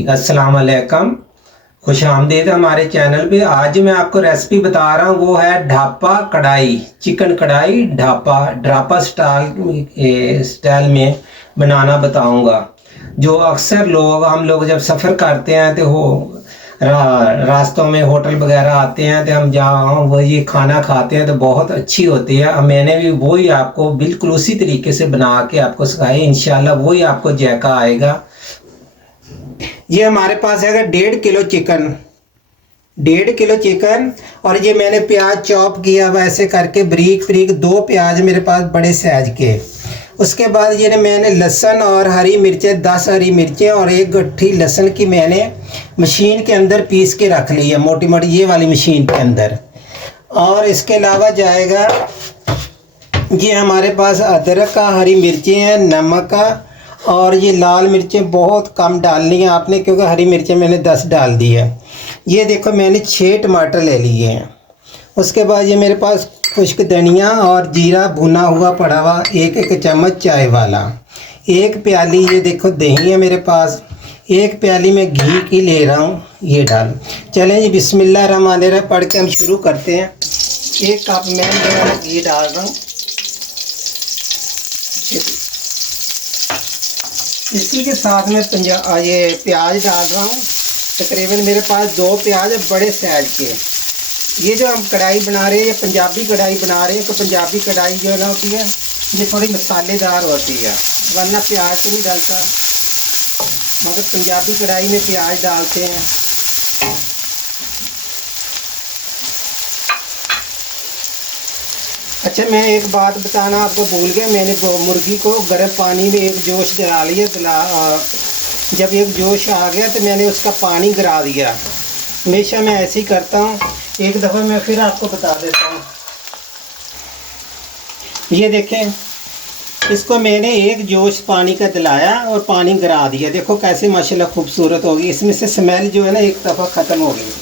अस्सलाम वालेकुम, खुश आमदीद हमारे चैनल पे। आज मैं आपको रेसिपी बता रहा हूँ, वो है ढापा कढ़ाई, चिकन कढ़ाई ढापा स्टाइल में बनाना बताऊंगा। जो अक्सर हम लोग जब सफ़र करते हैं तो रास्तों में होटल वगैरह आते हैं तो हम जहाँ वो ये खाना खाते हैं तो बहुत अच्छी होती है। अब मैंने भी वही आपको बिल्कुल उसी तरीके से बना के आपको सिखाई, इंशाल्लाह वही आपको जायका आएगा। ये हमारे पास है 1.5 किलो चिकन और ये मैंने प्याज चॉप किया वैसे करके बारीक बारीक, 2 प्याज मेरे पास बड़े साइज के। उसके बाद ये मैंने लहसुन और हरी मिर्चें, 10 हरी मिर्चें और 1 गट्ठी लहसुन की मैंने मशीन के अंदर पीस के रख ली है, मोटी मोटी ये वाली मशीन के अंदर। और इसके अलावा जाएगा ये हमारे पास अदरक का, हरी मिर्चें हैं, नमक का, और ये लाल मिर्चें बहुत कम डालनी है आपने क्योंकि हरी मिर्चें मैंने 10 डाल दी है। ये देखो मैंने 6 टमाटर ले लिए हैं। उसके बाद ये मेरे पास खुश्क धनिया और जीरा भुना हुआ पड़ा हुआ 1 चम्मच चाय वाला। 1 प्याली ये देखो दही है मेरे पास। 1 प्याली में घी की ले रहा हूँ, ये डाल। चलें जी, बिस्मिल्लाह रहमान रहीम पढ़ के हम शुरू करते हैं। 1 कप मैं घी डाल रहा हूँ। इसी के साथ में ये प्याज डाल रहा हूँ। तकरीबन मेरे पास 2 प्याज है बड़े साइज के। ये जो हम कढ़ाई बना रहे हैं ये पंजाबी कढ़ाई बना रहे हैं, तो पंजाबी कढ़ाई जो है ना होती है ये थोड़ी मसालेदार होती है, वरना प्याज तो नहीं डालता, मगर पंजाबी कढ़ाई में प्याज डालते हैं। अच्छा, मैं एक बात बताना आपको भूल गया, मैंने मुर्गी को गर्म पानी में एक जोश डाल लिया। जब एक जोश आ गया तो मैंने उसका पानी गिरा दिया। हमेशा मैं ऐसे ही करता हूँ। एक दफ़ा मैं फिर आपको बता देता हूँ। ये देखें, इसको मैंने एक जोश पानी का दिलाया और पानी गिरा दिया। देखो कैसे माशाल्लाह खूबसूरत होगी। इसमें से स्मेल जो है ना एक दफ़ा ख़त्म हो गई।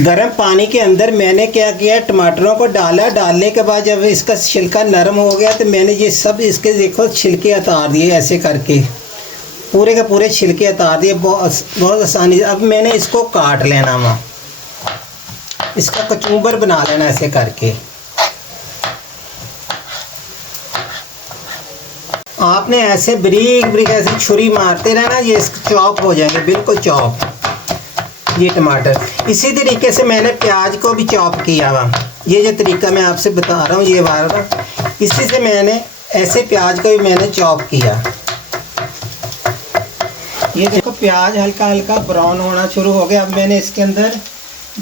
गर्म पानी के अंदर मैंने क्या किया, टमाटरों को डाला। डालने के बाद जब इसका छिलका नरम हो गया तो मैंने ये सब इसके देखो छिलके उतार दिए, ऐसे करके पूरे के पूरे छिलके उतार दिए बहुत आसानी से। अब मैंने इसको काट लेना वहाँ, इसका कचूबर बना लेना ऐसे करके। आपने ऐसे बारीक बारीक ऐसे छुरी मारते रहना, ये चॉप हो जाएंगे बिल्कुल चॉप। ये टमाटर इसी तरीके से मैंने प्याज को भी चॉप किया हुआ। ये जो तरीका मैं आपसे बता रहा हूँ ये वाला, इसी से मैंने ऐसे प्याज को भी मैंने चॉप किया। ये देखो प्याज हल्का हल्का ब्राउन होना शुरू हो गया। अब मैंने इसके अंदर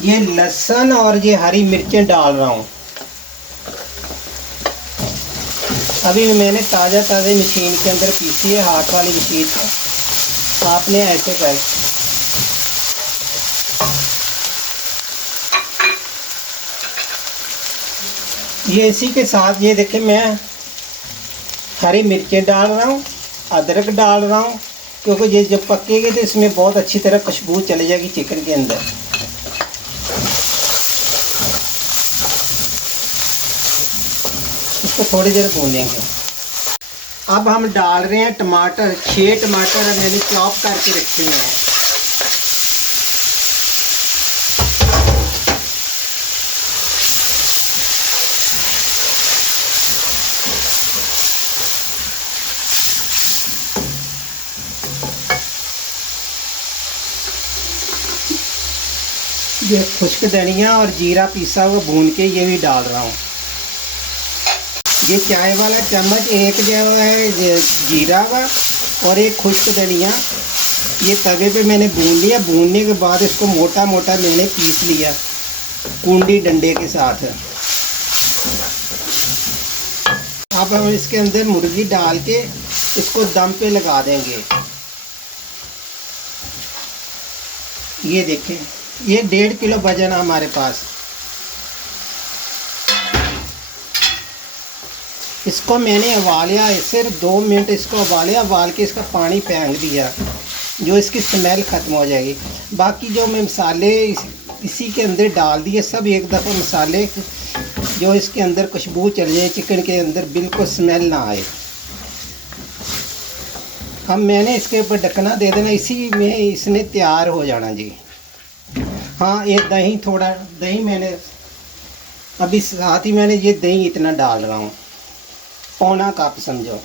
ये लहसुन और ये हरी मिर्चें डाल रहा हूँ। अभी मैंने ताज़ा मशीन के अंदर पीसी है, हाथ वाली मशीन से। आपने ऐसे कर ये इसी के साथ ये देखें मैं हरी मिर्चें डाल रहा हूँ, अदरक डाल रहा हूँ, क्योंकि ये जब पकेगी तो इसमें बहुत अच्छी तरह खुशबू चली जाएगी चिकन के अंदर। इसको थोड़ी देर भूनेंगे। अब हम डाल रहे हैं टमाटर। 6 टमाटर मैंने चॉप करके रखे हैं। ये खुश्क धनिया और जीरा पीसा हुआ भून के ये भी डाल रहा हूँ। ये चाय वाला चम्मच 1 जो है जीरा का और 1 खुश्क धनिया ये तवे पे मैंने भून लिया। भूनने के बाद इसको मोटा मोटा मैंने पीस लिया कुंडी डंडे के साथ। अब हम इसके अंदर मुर्गी डाल के इसको दम पे लगा देंगे। ये देखें, ये 1.5 किलो वजन है हमारे पास। इसको मैंने उबालिया, सिर्फ 2 मिनट इसको उबालिया। उबाल के इसका पानी फेंक दिया, जो इसकी स्मेल ख़त्म हो जाएगी। बाकी जो मैं मसाले इसी के अंदर डाल दिए, सब एक दफ़ा मसाले जो इसके अंदर खुशबू चल जाए चिकन के अंदर, बिल्कुल स्मेल ना आए। अब मैंने इसके ऊपर ढकना दे देना, इसी में इसने तैयार हो जाना जी। हाँ, ये दही, थोड़ा दही मैंने अभी साथ ही मैंने ये दही इतना डाल रहा हूँ, पौना कप समझो।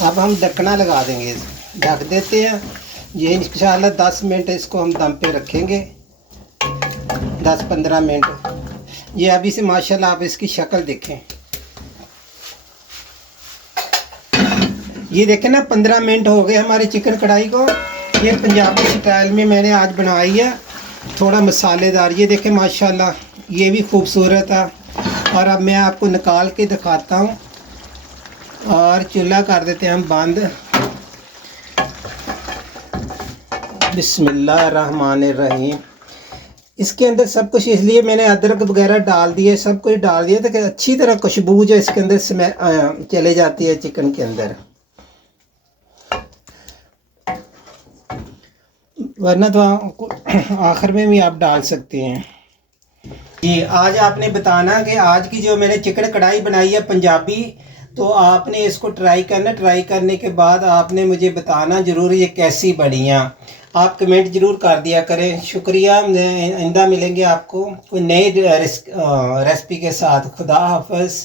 अब हम ढकना लगा देंगे, ढक देते हैं। ये इंशाल्लाह 10 मिनट इसको हम दम पे रखेंगे, 10-15 मिनट। ये अभी से माशाल्लाह आप इसकी शक्ल देखें, ये देखें ना 15 मिनट हो गए हमारे चिकन कढ़ाई को। ये पंजाबी स्टाइल में मैंने आज बनाई है, थोड़ा मसालेदार। ये देखें माशाल्लाह ये भी खूबसूरत है। और अब मैं आपको निकाल के दिखाता हूँ और चूल्हा कर देते हैं हम बंद। बिस्मिल्लाहिर्रहमानिर्रहीम। इसके अंदर सब कुछ, इसलिए मैंने अदरक वगैरह डाल दिए, सब कुछ डाल दिया ताकि अच्छी तरह खुशबू जो इसके अंदर चले जाती है चिकन के अंदर, वरना तो आखिर में भी आप डाल सकते हैं जी। आज आपने बताना कि आज की जो मैंने चिकन कढ़ाई बनाई है पंजाबी, तो आपने इसको ट्राई करना। ट्राई करने के बाद आपने मुझे बताना ज़रूर ये कैसी बनी है। आप कमेंट ज़रूर कर दिया करें। शुक्रिया। आइंदा मिलेंगे आपको कोई नई रेसिपी के साथ। खुदा हाफ़िज़।